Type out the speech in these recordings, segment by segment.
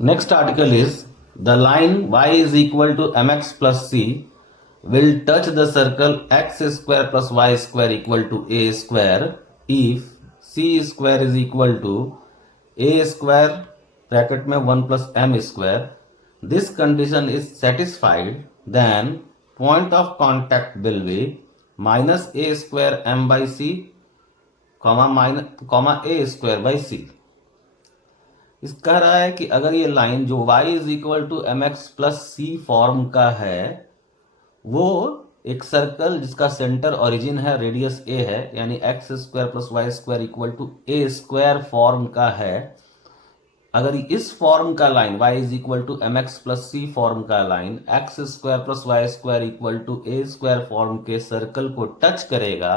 Next article is the line y is equal to mx plus c will touch the circle x square plus y square equal to a square if c square is equal to a square bracket में 1 plus m square. This condition is satisfied, then point of contact will be minus a square m by c comma a square by c. इस कह रहा है कि अगर ये line जो y is equal to M x plus C form का है, वो एक सर्कल जिसका सेंटर ओरिजिन है, रेडियस a है, यानी X square plus Y square equal to A square form का है, अगर इस फॉर्म का line y is equal to M x plus C form का line X square plus Y square equal to A square form के circle को touch करेगा,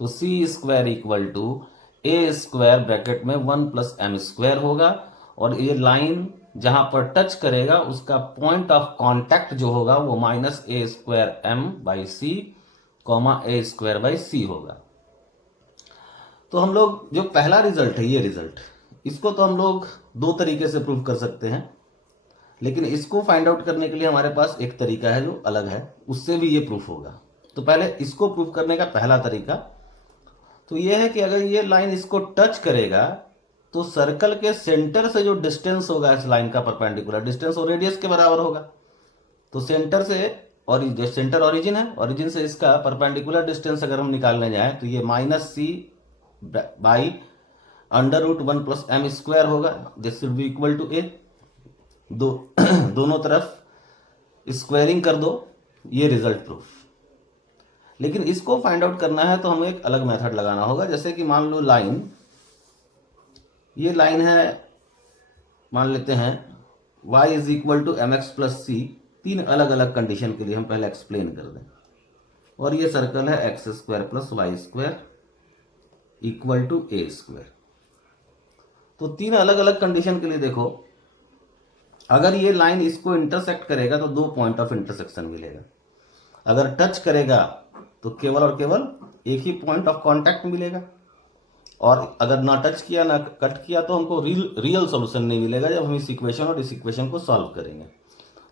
तो सी square equal to A square bracket में 1 प्लस एम स्क्वायर होगा, और ये line जहां पर टच करेगा उसका पॉइंट ऑफ कांटेक्ट जो होगा वो minus a square m by c comma a square by c होगा. तो हम लोग जो पहला रिजल्ट है, ये रिजल्ट, इसको तो हम लोग दो तरीके से प्रूव कर सकते हैं, लेकिन इसको फाइंड आउट करने के लिए हमारे पास एक तरीका है जो अलग है, उससे भी ये प्रूफ होगा. तो पहले इसको प्रूव करने का पहला तरीका तो ये है कि अगर ये लाइन इसको टच करेगा तो सर्कल के सेंटर से जो डिस्टेंस होगा इस लाइन का परपेंडिकुलर डिस्टेंस और रेडियस के बराबर होगा. तो सेंटर से, और जो सेंटर ओरिजिन है, ओरिजिन से इसका परपेंडिकुलर डिस्टेंस अगर हम निकालने जाए तो ये minus c by under root 1 plus m square होगा. This should be equal to a. दोनों तरफ स्क्वायरिंग कर दो, ये रिजल्ट प्रूफ. लेकिन इसको फाइंड आउट करना है तो हमें एक अलग मेथड लगाना होगा. जैसे कि मान लो लाइन, ये लाइन है, मान लेते हैं y is equal to M x plus c. तीन अलग अलग कंडीशन के लिए हम पहले एक्सप्लेन कर दें. और ये सर्कल है x square plus Y square equal to A square. तो तीन अलग अलग कंडीशन के लिए देखो, अगर ये लाइन इसको इंटरसेक्ट करेगा तो दो पॉइंट ऑफ इंटरसेक्शन मिलेगा. अगर टच करेगा तो केवल और केवल एक ही पॉइंट ऑफ कांटेक्ट मिलेगा, और अगर ना टच किया ना कट किया तो हमको रियल सॉल्यूशन नहीं मिलेगा जब हम इस इक्वेशन और इस इक्वेशन को सॉल्व करेंगे.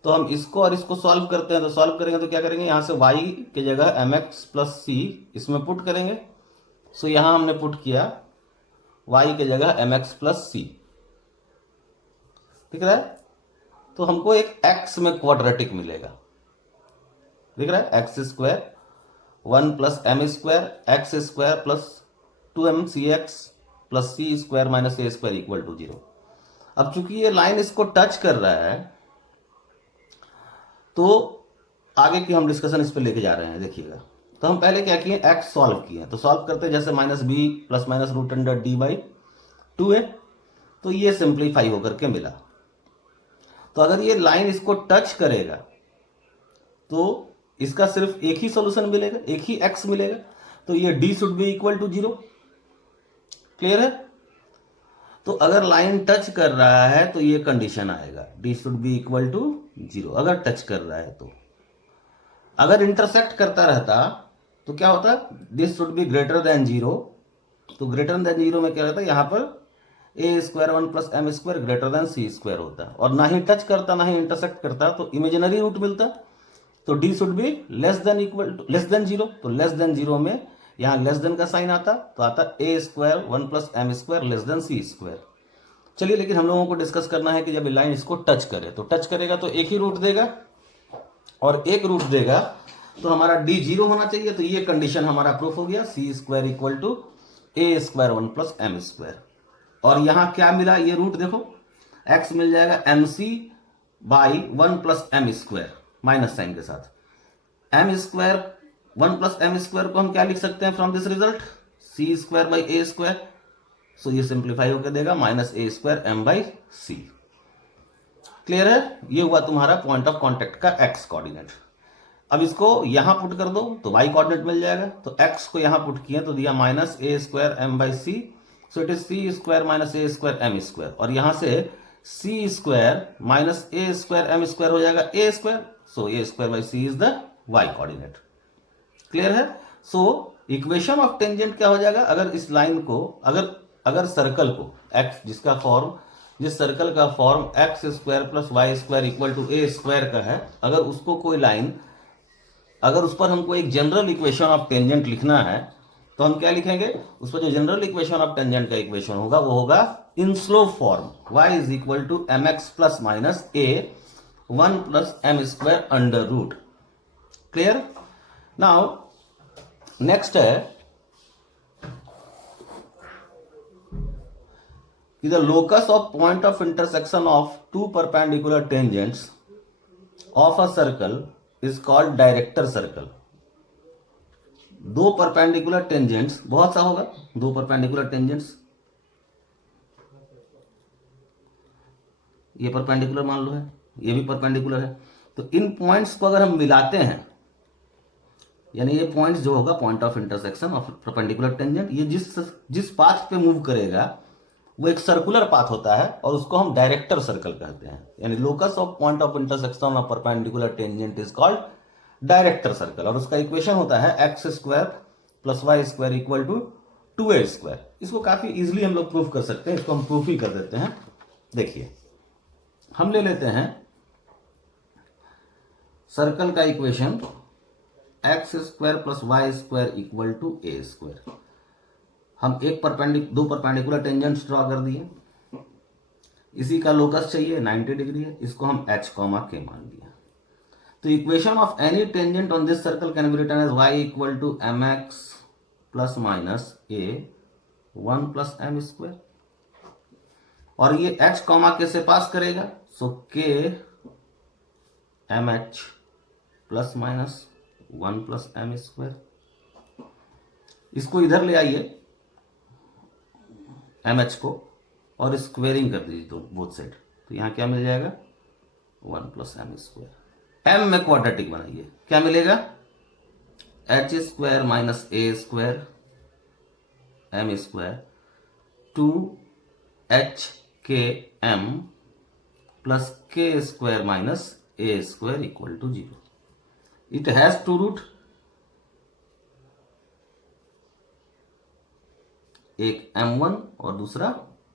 तो हम इसको और इसको सॉल्व करते हैं. तो सॉल्व करेंगे तो क्या करेंगे, यहाँ से y की जगह एम एक्स प्लस सी इसमें पुट करेंगे. सो यहाँ हमने पुट किया y की जगह एम एक्स प्लस सी. दिख रहा है? तो हमको एक x में क्वाड्रेटिक मिलेगा. दिख रहा है? X square 1 plus m square x square plus 2m c x plus c square minus a square equal to 0. अब चूंकि ये लाइन इसको टच कर रहा है तो आगे की हम डिस्कशन इस पर लेके जा रहे हैं. देखिएगा, तो हम पहले क्या किए, x सॉल्व किए. तो सॉल्व करते हैं जैसे minus b plus minus root under d by 2a. तो ये सिंप्लीफाई होकर के मिला. तो अगर ये लाइन इसको टच करेगा तो इसका सिर्फ एक ही सॉल्यूशन मिलेगा, एक ही x मिलेगा. तो ये d should be equal to 0. Clear है? तो अगर लाइन टच कर रहा है तो ये कंडीशन आएगा, d should be equal to 0. अगर टच कर रहा है तो, अगर इंटरसेक्ट करता रहता तो क्या होता, this should be greater than 0. तो ग्रेटर देन 0 में क्या रहता, यहाँ पर a square 1 plus m square greater than c square होता. और ना ही टच करता ना ही इंटरसेक्ट करता तो इमेजिनरी रूट मिलता. तो d should be less than equal to less than 0. तो लेस देन 0 में यहाँ लेस देन का साइन आता, तो आता a square 1 plus m square less than c square. चलिए, लेकिन हम लोगों को डिस्कस करना है कि जब लाइन इसको टच करे तो टच करेगा तो एक ही रूट देगा, और एक रूट देगा तो हमारा डी 0 होना चाहिए. तो ये कंडीशन हमारा प्रूफ हो गया, c square equal to A square 1 plus m square. और यहाँ क्या मिला, ये रूट देखो, एक्स मिल जाएगा m c by 1 plus m square minus sign के साथ. M square 1 plus m square को हम क्या लिख सकते हैं from this result, c square by a square. So ये सिंप्लीफाई होकर देगा minus a square m by c. Clear है? ये हुआ तुम्हारा पॉइंट ऑफ कांटेक्ट का एक्स कोऑर्डिनेट. अब इसको यहां पुट कर दो तो वाई कोऑर्डिनेट मिल जाएगा. तो एक्स को यहां पुट किया तो दिया minus a square m by c. So it is c square minus a square m square. और यहां से c square minus a square m square हो जाएगा a square. So a square by c is the y coordinate. Clear है? So equation of tangent क्या हो जाएगा, अगर इस लाइन को, अगर सर्कल को एक्स जिसका फॉर्म जिस सर्कल का form x square plus Y square equal to A square का है, अगर उसको कोई लाइन, अगर उस पर हमको एक जनरल इक्वेशन ऑफ टेंजेंट लिखना है तो हम क्या लिखेंगे, उस पर जो जनरल इक्वेशन ऑफ टेंजेंट का इक्वेशन होगा वो होगा in slope form, y is equal to M x plus minus a 1 plus m square under root. Clear? Now next है कि the locus of point of intersection of two perpendicular tangents of a circle is called director circle. दो perpendicular tangents, बहुत सा होगा, दो perpendicular tangents, ये perpendicular मान लो है, ये भी परपेंडिकुलर है, तो इन पॉइंट्स को अगर हम मिलाते हैं, यानी ये पॉइंट्स जो होगा point of intersection of perpendicular tangent, ये जिस पाथ पे मूव करेगा वो एक सर्कुलर पाथ होता है और उसको हम डायरेक्टर सर्कल कहते हैं। यानी locus of point of intersection of perpendicular tangent is called director circle, और उसका इक्वेशन होता है x square plus Y square equal to 2a square. इसको काफी इजीली हम लोग प्रूफ कर सकते हैं, इसको हम प्रूफ ही कर देते हैं। देखिए, हम ले लेते हैं सर्कल का equation x square plus Y square equal to A square. हम दो परपेंडिकुलर टेंजेंट्स ड्रॉ कर दिए, इसी का लोकस चाहिए 90 डिग्री है, इसको हम h कॉमा के मान दिया। तो equation of any tangent on this circle can be written as y equal to M x plus minus a 1 plus m square, और ये h कॉमा के से पास करेगा, so k m h plus minus 1 plus m square. इसको इधर ले आइए M H को, और स्क्वेयरिंग कर दीजिए तो बोथ साइड, तो यहां क्या मिल जाएगा 1 प्लस एम स्क्वायर। एम में क्वाड्रेटिक बनाइए, क्या मिलेगा h square minus a square m square 2 h k m plus k square minus a square equal to 0। It has two root, एक m1 और दूसरा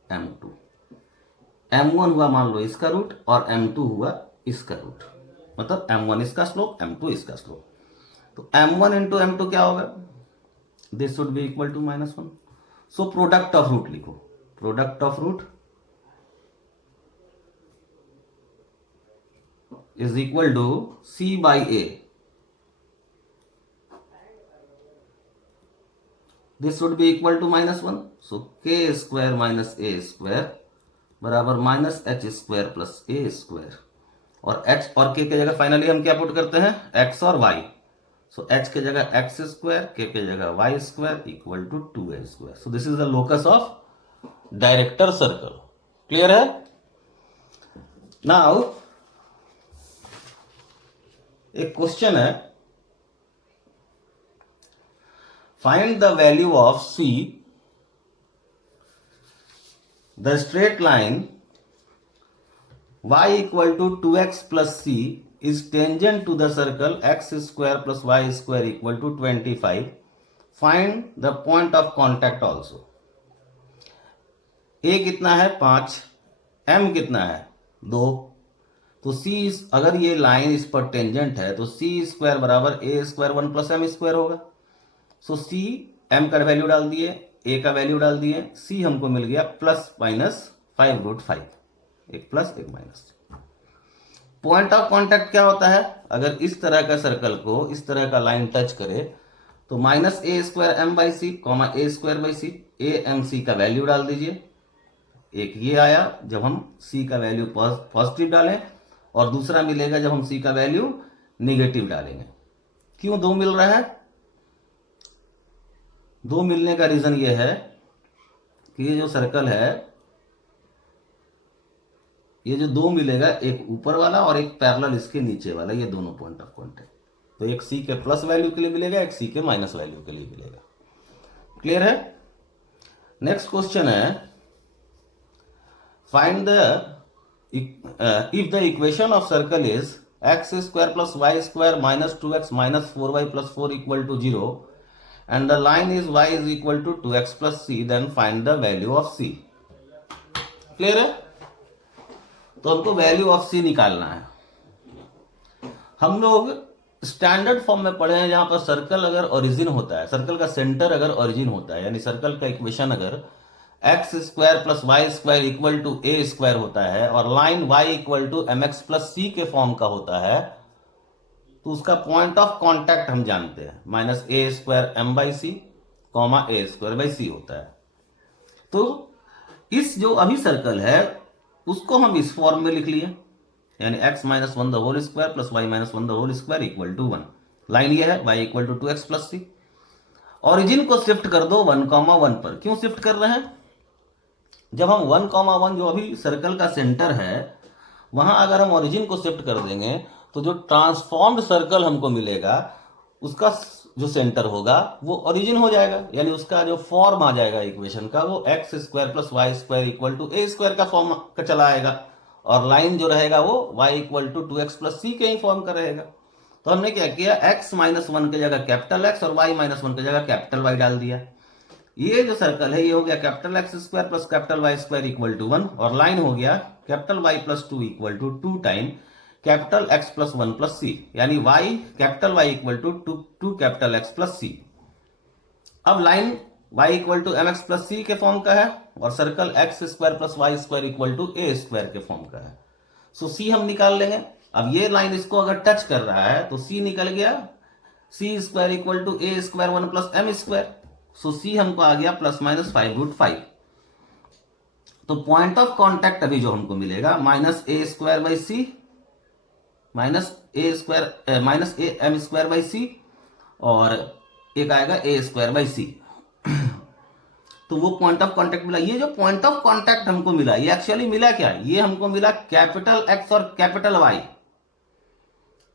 m2। m1 हुआ मान लो इसका रूट और m2 हुआ इसका रूट, मतलब m1 इसका स्लोप m2 इसका स्लोप। तो m1 इंटू m2 क्या होगा, this should be equal to -1। So product of root लिखो, product of root is equal to c by a। This should be equal to -1, so k square minus a square बराबर minus h square plus a square, और h और k के जगह finally हम क्या put करते हैं x और y। सो h के जगह x स्क्वायर, k के जगह y square equal to 2a square. So this is the locus of director circle. Clear है? नाउ एक क्वेश्चन है, find the value of c, the straight line y equal to 2x plus c is tangent to the circle x square plus y square equal to 25. Find the point of contact also. a कितना है 5, m कितना है 2, तो c अगर ये line इस पर tangent है तो c स्क्वायर बराबर a square 1 plus m square होगा। सो c m का वैल्यू डाल दिए, a का वैल्यू डाल दिए, c हमको मिल गया प्लस माइनस 5√5, एक प्लस एक माइनस। पॉइंट ऑफ कांटेक्ट क्या होता है, अगर इस तरह का सर्कल को इस तरह का लाइन टच करे तो minus a square m by c comma a square by c, a m c का वैल्यू डाल दीजिए। एक ये आया जब हम सी का वैल्यू पॉजिटिव डालें, और दूसरा मिलेगा जब हम सी का वैल्यू निगेटिव डालेंगे। क्यों 2 मिल रहा है? 2 मिलने का रीजन ये है कि ये जो सर्कल है, ये जो 2 मिलेगा, एक ऊपर वाला और एक पैरेलल इसके नीचे वाला, ये दोनों पॉइंट ऑफ कांटेक्ट। तो एक सी के प्लस वैल्यू के लिए मिलेगा, एक सी के माइनस वैल्यू के लिए मिलेगा। क्लियर है? नेक्स्ट क्वेश्चन है, find the if the equation of circle is x square plus Y square minus 2x minus 4y plus 4 equal to 0 and the line is y is equal to 2x plus c, then find the value of c। Clear है? तो हमको value of सी निकालना है। हम लोग standard form में पढ़े हैं, जहां पर सर्कल अगर ओरिजिन होता है, सर्कल का सेंटर अगर ओरिजिन होता है, यानी सर्कल का इक्वेशन अगर x square plus Y square equal to A square होता है और line y equal to M x plus c के फॉर्म का होता है, तो उसका पॉइंट ऑफ कॉन्टैक्ट हम जानते हैं minus a square m by c comma a square by c होता है। तो इस जो अभी सर्कल है उसको हम इस फॉर्म में लिख लिए, यानी x minus one the whole square plus y minus one the whole square equal to 1। Line ये है y equal to 2x plus c. Origin को शिफ्ट कर दो 1,1 पर। क्यों शिफ्ट कर रहे हैं? जब हम 1,1 जो अभी सर्कल का सेंटर है वहां अगर हम ऑरिजिन को शिफ्ट कर देंगे तो जो ट्रांसफॉर्म्ड सर्कल हमको मिलेगा उसका जो सेंटर होगा वो ओरिजिन हो जाएगा, यानी उसका जो फॉर्म आ जाएगा इक्वेशन का वो x square plus Y square equal to A square का फॉर्म का चला आएगा, और लाइन जो रहेगा वो y equal to 2x plus c के ही फॉर्म का रहेगा। तो हमने क्या किया, x माइनस वन की जगह कैपिटल x और y माइनस वन की जगह कैपिटल y डाल दिया। ये जो सर्कल है ये हो गया capital x square plus capital y square equal to 1, और लाइन हो गया capital y plus 2 equal to 2 time capital x plus 1 plus c, यानी y capital y equal to 2 capital x plus c. अब line y equal to M x plus c के form का है और circle x square plus Y square equal to A square के form का है। सो सी हम निकाल लेंगे। अब ये लाइन इसको अगर टच कर रहा है तो सी निकल गया, c square equal to A square 1 plus m square. So c हमको आ गया प्लस माइनस 5√5। तो पॉइंट ऑफ कॉन्टैक्ट अभी जो हमको मिलेगा minus a square by c minus a square minus a m square by c, और एक आएगा ए स्क्वायर बाई सी। तो वो पॉइंट ऑफ कांटेक्ट मिला। ये जो पॉइंट ऑफ कांटेक्ट हमको मिला ये एक्चुअली मिला क्या, ये हमको मिला कैपिटल एक्स और कैपिटल वाई।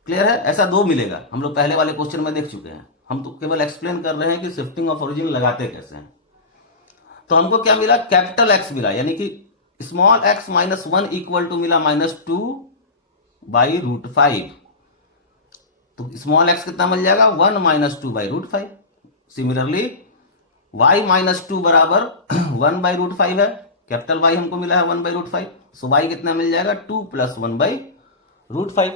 क्लियर है? ऐसा दो मिलेगा, हम लोग पहले वाले क्वेश्चन में देख चुके हैं। हम तो केवल एक्सप्लेन कर रहे हैं कि शिफ्टिंग ऑफ ओरिजिन लगाते कैसे हैं। तो हमको क्या मिला, कैपिटल एक्स मिला, यानी कि small x minus 1 equal to मिला -2 बाई √5। तो स्मॉल एक्स कितना मिल जाएगा, 1 minus 2 by √5। Similarly y minus 2 बराबर 1 बाई √5 है, कैपिटल y हमको मिला है 1 बाई √5। सो y कितना मिल जाएगा, 2 प्लस 1 बाई √5।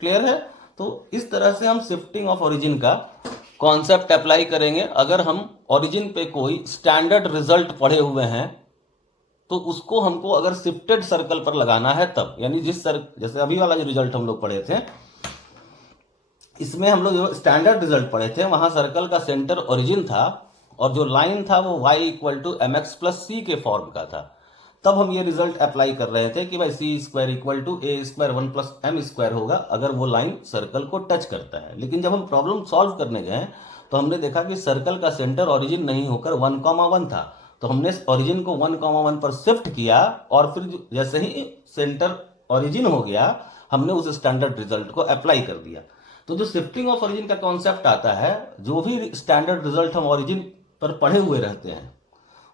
क्लियर है? तो इस तरह से हम शिफ्टिंग ऑफ ओरिजिन का कॉन्सेप्ट अप्लाई करेंगे। अगर हम ओरिजिन पे कोई स्टैंडर्ड रिजल्ट पढ़े हुए हैं तो उसको हमको अगर शिफ्टेड सर्कल पर लगाना है तब, यानी जैसे अभी वाला जो रिजल्ट हम लोग पढ़े थे इसमें हम लोग जो स्टैंडर्ड रिजल्ट पढ़े थे वहां सर्कल का सेंटर ओरिजिन था और जो लाइन था वो y equal to M x plus c के फॉर्म का था। तब हम ये रिजल्ट अप्लाई कर रहे थे कि भाई c square equal to A square 1 plus m square होगा अगर वो लाइन सर्कल को टच करता है। लेकिन जब हम प्रॉब्लम सॉल्व करने गए तो हमने देखा कि सर्कल का सेंटर ओरिजिन नहीं होकर 1,1 था। तो हमने ओरिजिन को 1,1 पर शिफ्ट किया और फिर जैसे ही सेंटर ओरिजिन हो गया हमने उस स्टैंडर्ड रिजल्ट को अप्लाई कर दिया। तो जो शिफ्टिंग ऑफ ओरिजिन का कॉन्सेप्ट आता है, जो भी स्टैंडर्ड रिजल्ट हम ओरिजिन पर पढ़े हुए रहते हैं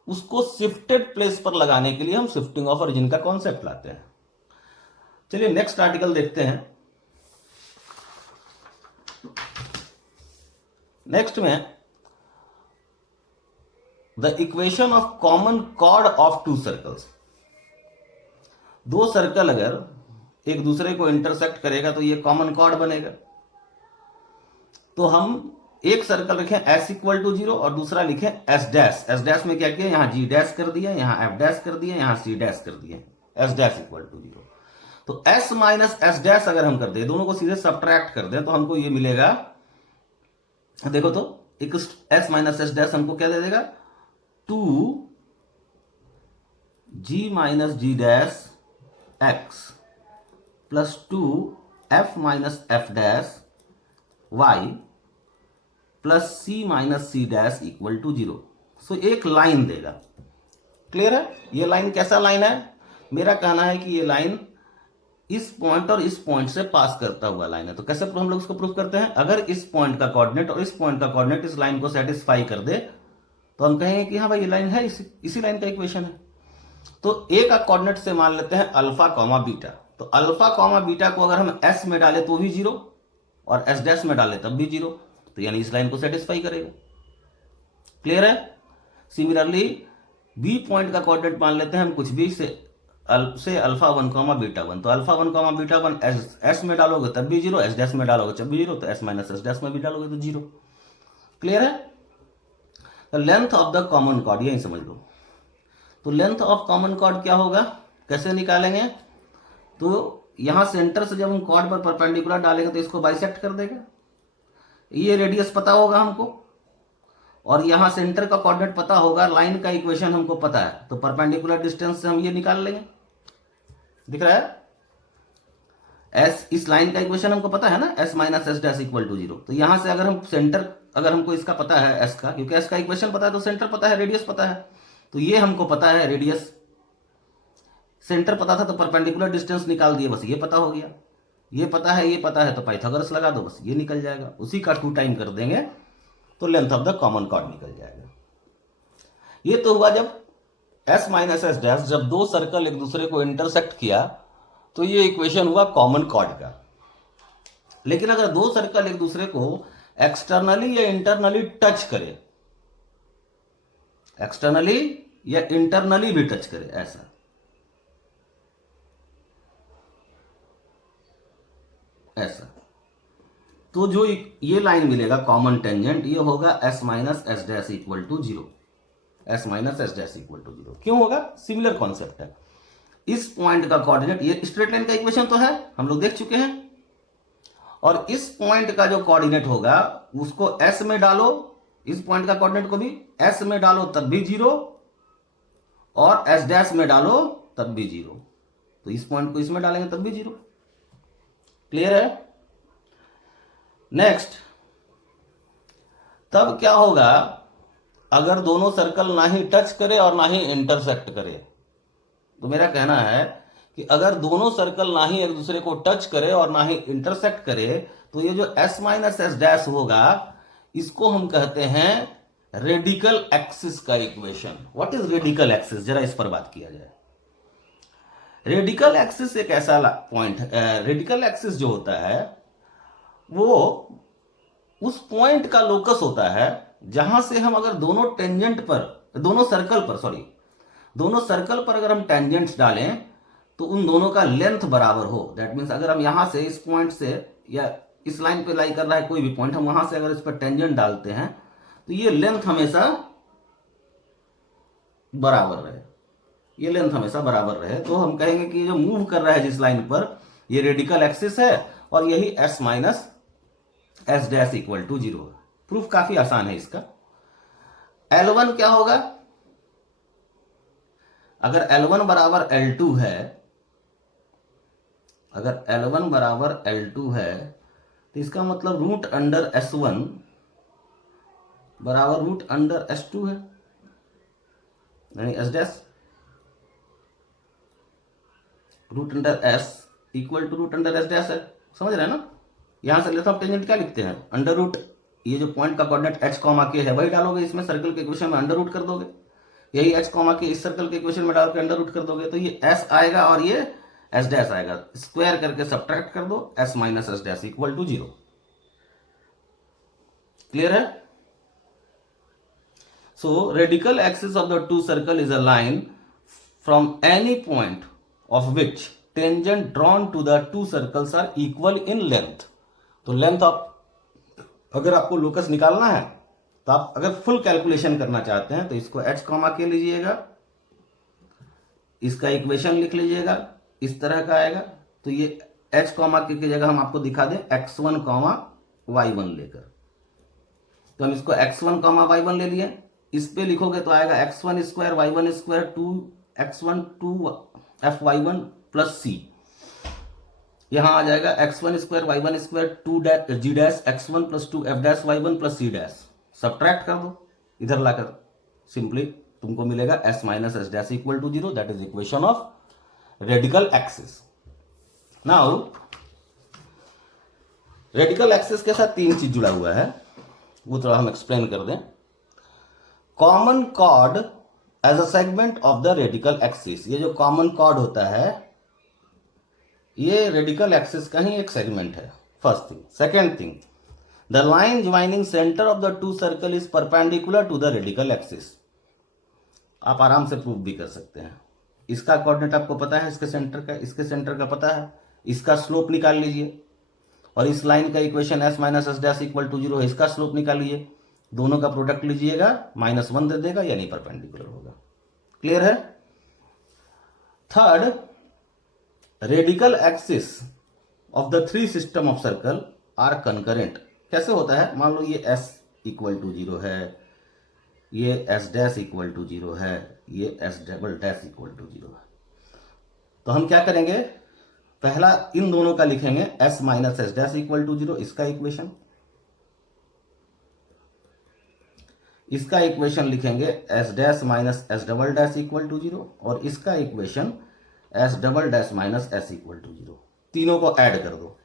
उसको शिफ्टेड प्लेस पर लगाने के लिए हम शिफ्टिंग ऑफ ओरिजिन का कॉन्सेप्ट लाते हैं। चलिए नेक्स्ट आर्टिकल देखते हैं। नेक्स्ट में the equation of common chord of to circles. दो सर्कल अगर एक दूसरे को इंटरसेक्ट करेगा तो ये कॉमन कॉर्ड बनेगा। तो हम एक सर्कल लिखें s इक्वल टू 0 और दूसरा लिखें s डैश। s डैश में क्या किया, यहां g डैश कर दिया, यहां f डैश कर दिया, यहां c डैश कर दिया, s डैश इक्वल टू 0। तो s माइनस s डैश अगर हम कर दें, दोनों को सीधे सब्ट्रैक्ट कर दें तो हमको ये मिलेगा, देखो तो एक s माइनस s डैश हमको क्या दे देगा, 2g minus g dash x plus 2f minus f dash y plus c minus c dash equal to 0। So एक लाइन देगा। क्लियर है? ये लाइन कैसा लाइन है, मेरा कहना है कि ये लाइन इस पॉइंट और इस पॉइंट से पास करता हुआ लाइन है। तो कैसे हम लोग इसको प्रूफ करते हैं, अगर इस पॉइंट का कोऑर्डिनेट और इस पॉइंट का कोऑर्डिनेट इस लाइन को सेटिस्फाई कर दे तो हम कहेंगे कि हाँ भाई ये लाइन है, इसी लाइन का इक्वेशन है। तो ए का कोऑर्डिनेट से मान लेते हैं अल्फा कॉमा बीटा। तो अल्फा कॉमा बीटा को अगर हम एस में डालें तो भी 0 और एस डैश में डालें तब भी 0, तो यानी इस लाइन को सेटिस्फाई करेगा। क्लियर है? सिमिलरली बी पॉइंट का कोऑर्डिनेट मान लेते हैं हम कुछ भी से से अल्फा 1 कॉमा बीटा 1, तो अल्फा 1 कॉमा बीटा 1 एस में डालोगे तब भी जीरो, एस डैश में डालोगे तब भी जीरो, तो एस माइनस एस डैश में भी डालोगे तो जीरो। क्लियर है? तो length of the common chord यही समझ लो। तो लेंथ ऑफ कॉमन कॉर्ड क्या होगा, कैसे निकालेंगे? तो यहां सेंटर से जब हम कॉर्ड पर परपेंडिकुलर डालेंगे तो इसको बाइसेक्ट कर देगा, ये रेडियस पता होगा हमको, और यहां सेंटर का कोऑर्डिनेट पता होगा, लाइन का इक्वेशन हमको पता है, तो परपेंडिकुलर डिस्टेंस से हम ये निकाल लेंगे। दिख रहा है? एस, इस लाइन का इक्वेशन हमको पता है ना, S minus S dash equal to zero. तो यहां से अगर हम सेंटर, अगर हमको इसका पता है एस का, क्योंकि एस का इक्वेशन पता है तो सेंटर पता है, रेडियस पता है, तो ये हमको पता है रेडियस, सेंटर पता था तो परपेंडिकुलर डिस्टेंस निकाल दिए, बस ये पता हो गया। ये पता है तो पाइथागोरस लगा दो, बस ये निकल जाएगा, उसी का 2 टाइम कर देंगे तो length of the common chord निकल जाएगा। ये तो हुआ जब एस माइनस एस डैश, जब दो सर्कल एक दूसरे को इंटरसेक्ट किया तो ये इक्वेशन हुआ कॉमन कॉर्ड का। लेकिन अगर दो सर्कल एक दूसरे को एक्सटर्नली या इंटरनली टच करे, एक्सटर्नली या इंटरनली भी टच करे, ऐसा, ऐसा, तो जो ये लाइन मिलेगा कॉमन टेंजेंट, ये होगा S minus S dash equal to zero, S minus S dash equal to zero. क्यों होगा? सिमिलर कॉन्सेप्ट है। इस पॉइंट का कोऑर्डिनेट, ये स्ट्रेट लाइन का इक्वेशन तो है, हम लोग देख चुके हैं, और इस पॉइंट का जो कोऑर्डिनेट होगा उसको एस में डालो, इस पॉइंट का कोऑर्डिनेट को भी एस में डालो तब भी जीरो, और एस डैश में डालो तब भी जीरो, तो इस पॉइंट को इसमें डालेंगे तब भी जीरो। क्लियर है? नेक्स्ट, तब क्या होगा अगर दोनों सर्कल ना ही टच करे और ना ही इंटरसेक्ट करे? तो मेरा कहना है कि अगर दोनों सर्कल ना ही एक दूसरे को टच करे और ना ही इंटरसेक्ट करे, तो ये जो एस माइनस एस डैश होगा इसको हम कहते हैं रेडिकल एक्सिस का equation. What is radical axis, जरा इस पर बात किया जाए। रेडिकल एक्सिस एक ऐसा पॉइंट है, रेडिकल एक्सिस जो होता है वो उस पॉइंट का लोकस होता है जहां से हम अगर दोनों टेंजेंट पर, दोनों सर्कल पर अगर हम टेंजेंट्स डालें तो उन दोनों का लेंथ बराबर हो। दैट मीन्स अगर हम यहां से इस पॉइंट से या इस लाइन पे लाई कर रहा है कोई भी पॉइंट, हम वहां से अगर इस पर टेंजेंट डालते हैं तो ये लेंथ हमेशा बराबर रहे, ये लेंथ हमेशा बराबर रहे, तो हम कहेंगे कि जो मूव कर रहा है जिस लाइन पर, ये रेडिकल एक्सिस है, और यही S minus S dash equal to zero. Proof काफी आसान है इसका। L1 क्या होगा? अगर L1 बराबर L2 है, अगर L1 बराबर L2 है तो इसका मतलब रूट अंडर S1 बराबर रूट अंडर S2 है, यानी S dash root under S equal to root under S dash है। समझ रहे हैं ना? यहां से लेते हम टेंजेंट क्या लिखते हैं, अंडर रूट, ये जो पॉइंट का कोऑर्डिनेट h कॉमा के है वही डालोगे इसमें, सर्कल के इक्वेशन में अंडर रूट कर दोगे, यही h कॉमा के इस सर्कल के इक्वेशन में डाल के अंडर रूट कर दोगे, तो ये s आएगा और ये s डैश आएगा, स्क्वायर करके सब्ट्रैक्ट कर दो, s minus S dash equal to zero. Clear है? So radical axis of the two circle is a line from any point of which tangent drawn to the two circles are equal in length. तो length of, अगर आपको locus निकालना है तो आप अगर full calculation करना चाहते हैं तो इसको h कॉमा के लीजिएगा, इसका इक्वेशन लिख लीजिएगा, इस तरह का आएगा, तो ये h कॉमा के की जगह हम आपको दिखा दें x1 कॉमा y1 लेकर, तो हम इसको x1 कॉमा y1 ले लिए, इस पे लिखोगे तो आएगा x1 square y1 square 2x1 2f(y1) plus c, यहां आ जाएगा x1 square y1 square 2g dash x1 plus 2f dash y1 plus c dash, subtract कर दो इधर लाकर, सिंपली तुमको मिलेगा s minus S dash equal to zero. That is equation of radical axis. Now radical axis के साथ तीन चीज जुड़ा हुआ है, वो थोड़ा हम एक्सप्लेन कर दें। Common chord as a segment of the radical axis, ये जो कॉमन कॉर्ड होता है ये रेडिकल एक्सिस का ही एक सेगमेंट है, first thing. Second thing, the line joining centre of the two circle is perpendicular to the radical axis. आप आराम से प्रूव भी कर सकते हैं, इसका कोऑर्डिनेट आपको पता है, इसके सेंटर का, इसके सेंटर का पता है, इसका स्लोप निकाल लीजिए। और इस लाइन का equation s minus S dash equal to 0 है, इसका स्लोप निकालिए, दोनों का प्रोडक्ट लीजिएगा, -1 दे देगा, यानी परपेंडिकुलर होगा। क्लियर है? Third, radical axis of the 3 system of circle are concurrent. कैसे होता है? मान लो ये s इक्वल टू 0 है, ये s डैश इक्वल टू 0 है, ये s double dash equal to 0 है। तो हम क्या करेंगे, पहला इन दोनों का लिखेंगे s minus S dash equal to 0, इसका इक्वेशन, इसका इक्वेशन लिखेंगे s dash minus S double dash equal to 0, और इसका इक्वेशन s double dash minus S equal to 0। तीनों को ऐड कर दो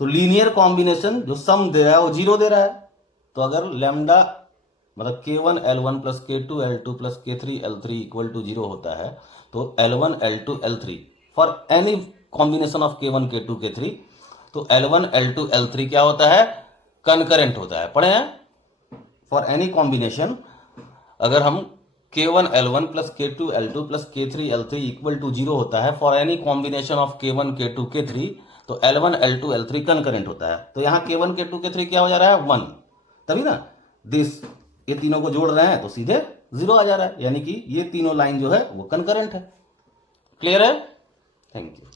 तो लीनियर कॉम्बिनेशन जो सम दे रहा है वो 0 दे रहा है। तो अगर लैम्डा मतलब k1 L1 plus k2 L2 plus k3 L3 equal to 0 होता है, तो L1 L2 L3 for any combination of k1 k2 k3, तो L1 L2 L3 क्या होता है? कंकरेंट होता है। पढ़े हैं? फॉर एनी कॉम्बिनेशन अगर हम k1 L1 plus k2 L2 plus k3 L3 equal to 0 होता है for any combination of k1 k2 k3, तो L1 L2 L3 कंकरेंट होता है। तो यहाँ k1 k2 k3 क्या हो जा रहा है? 1, तभी ना दिस, ये तीनों को जोड़ रहे हैं तो सीधे 0 आ जा रहा है, यानी कि ये तीनों लाइन जो है वो कंकरेंट है। क्लियर है? Thank you.